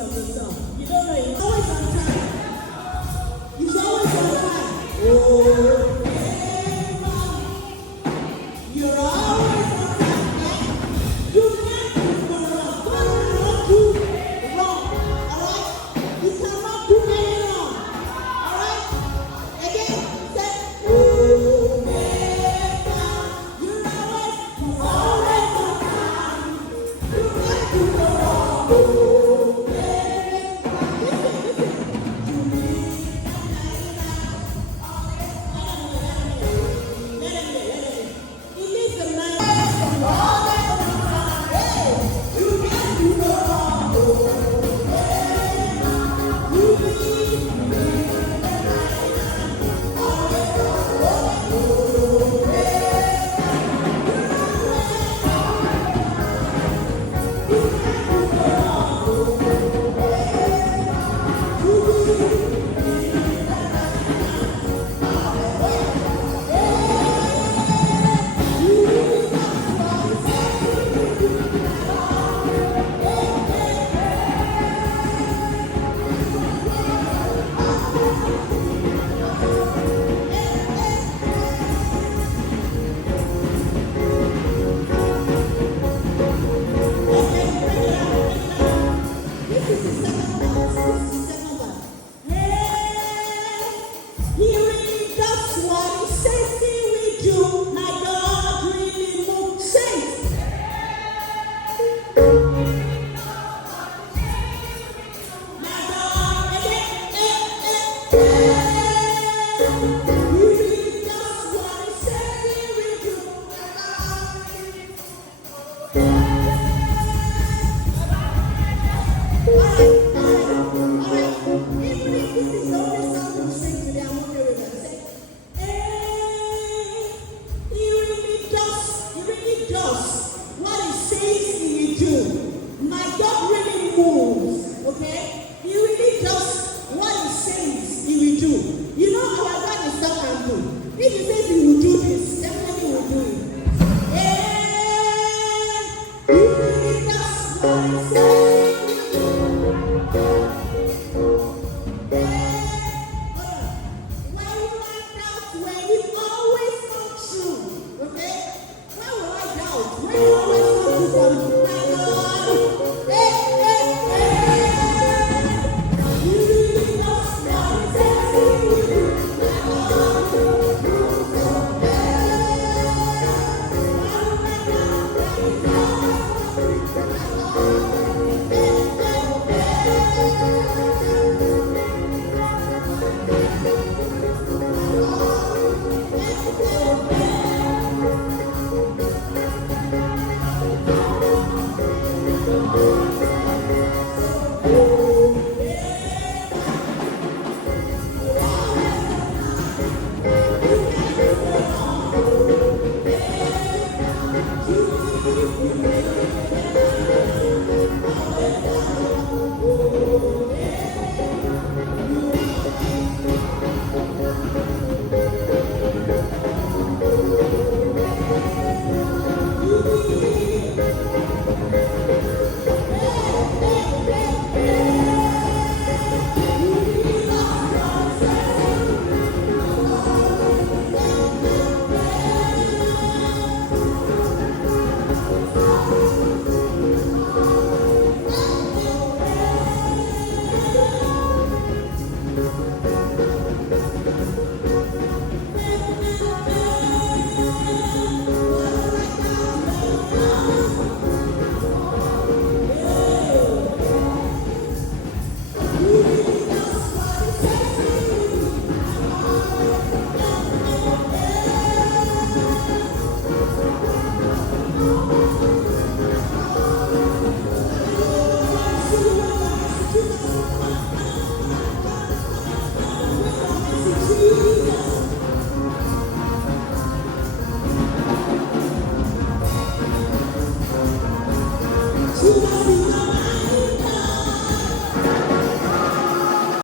of the song. You don't know, he's always on time. He's always on time. Oh, you're always on time, man. You can't do wrong. God cannot do wrong. Alright? You cannot do any wrong. Alright? Again, say, oh, you're always on time. You can't do wrong. Oh, if he says he will do this, definitely he will do it. He really does what he says he will do. When you like that, when you always come true, okay? When will I doubt? When you always come true for me, my God. He really does what he says he will do. Oh,